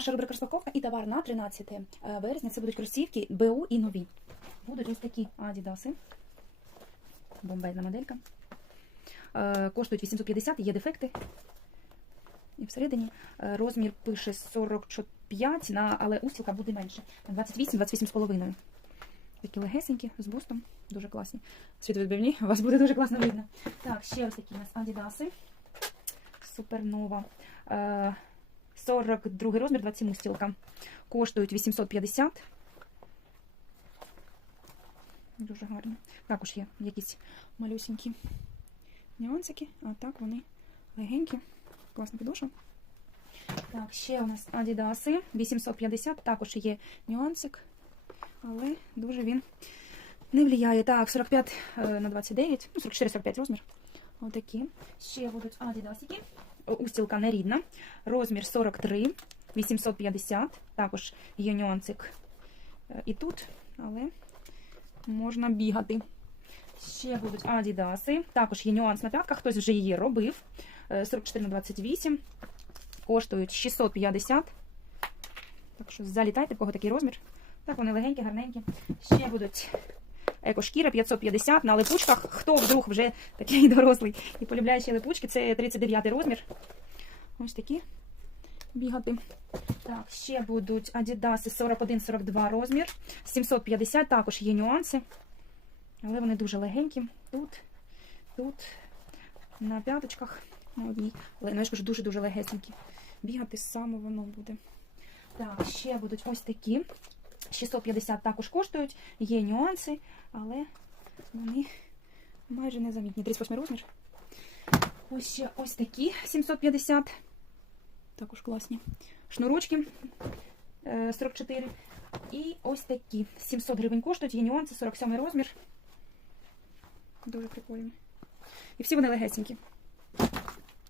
наша рубрика розпаковка і товар на 13 е, березня. Це будуть кросівки БУ і нові. Будуть ось такі Адідаси. Бомбезна моделька. Е, Коштують 850, є дефекти. І всередині е, розмір пише 45, на, але устілка буде менше. 28, 28,5. Такі легесенькі, з бустом. Дуже класні. Світовідбивні, у вас буде дуже класно видно. Так, ще ось такі у нас Адідаси. Супернова. Е, 42 розмір, 27 устілка. Коштують 850. Дуже гарно. Також є якісь малюсенькі нюансики, а так вони легенькі. Класна підошва. Так, ще у нас Адідаси 850, також є нюансик, але дуже він не влияє. Так, 45 е, на 29, ну 44-45 розмір. Отакі. Ще будуть Адідасики. Устілка нерідна. Розмір 43, 850. Також є нюансик е, і тут, але можна бігати. Ще будуть Адідаси. Також є нюанс на п'ятках, хтось вже її робив. Е, 44 на 28. Коштують 650. Так що залітайте, кого такий розмір. Так, вони легенькі, гарненькі. Ще будуть екошкіра 550 на липучках. Хто вдруг вже такий дорослий і полюбляє липучки, це 39 розмір. Ось такі бігати. Так, ще будуть Adidas 41-42 розмір. 750, також є нюанси. Але вони дуже легенькі. Тут, тут, на п'яточках, на одній. Але ну, я ж кажу, дуже-дуже легесенькі. Бігати саме воно буде. Так, ще будуть ось такі. 650 також коштують, є нюанси, але вони майже незамітні. 38 розмір. Ось ще ось такі 750. Також класні. Шнурочки е, 44. І ось такі 700 гривень коштують, є нюанси, 47 розмір. Дуже прикольні. І всі вони легесенькі.